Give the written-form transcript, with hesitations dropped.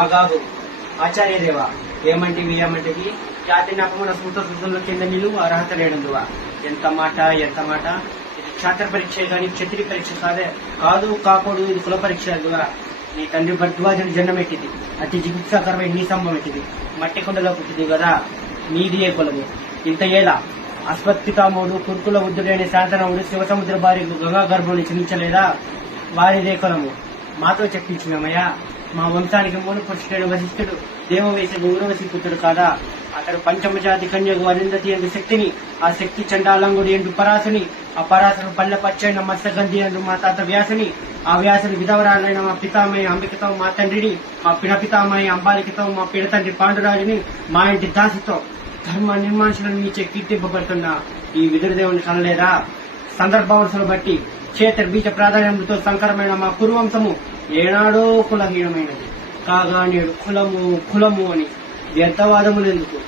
ఆగాగు ఆచార్యదేవ ఏమంటివి ఏమంటివి జాతి నపమున సూత సూతంలో కింద నిలువు అర్హత లేనందువా. ఎంత మాట ఎంత మాట. ఇది క్షాత్ర పరీక్ష గాని క్షత్రియ పరీక్ష కాదు కాకూడదు. ఇది కుల పరీక్ష అందువా. నీ తండ్రి భరద్వాజుని జన్మమెట్టింది, అతి జిగుప్సాకరమైన నీ సంభవం ఎట్టింది. మట్టి కుండలో పుట్టింది కదా, నీది ఏ కులము. ఇంత ఏలా అస్పత్పితామోడు కుర్కుల ఉద్దుడైన శాంతనవుడు శివసముద్ర భార్య గంగా గర్భుని క్షమించలేదా. వారిదే కులము. మాతో చెప్పించినమయ్యా. మా వంశానికి మూల పురుషుడైన వశిష్ఠుడు దేవవేశ గౌరవసి పుత్రుడు కాదా. అతడు పంచమజాతి కన్యకు అరుంధతి ఎందు శక్తిని, ఆ శక్తి చండాలంగుడి ఎందు పరాసుని, ఆ పరాసును పళ్ళ పచ్చైన మత్స్యగంధి ఎందు మా తాత వ్యాసుని, ఆ వ్యాసుని విధవరాలైన మా పితామయ్య అంబికతో మా తండ్రిని, మా పినపితామయ్య అంబాలికతో మా పిడతండ్రి పాండురాజుని, మా ఇంటి దాసితో ధర్మ నిర్మాణులను మీచే కీర్తింపబడుతున్న ఈ విదురదేవుని కనలేదా. సందర్భాంశాలు బట్టి క్షేత్ర బీజ ప్రాధాన్యంతో సంకరమైన మా కురువంశము ఏనాడో కులహీనమైనది కాగా నేడు కులము కులము అని వ్యర్థవాదములెందుకు.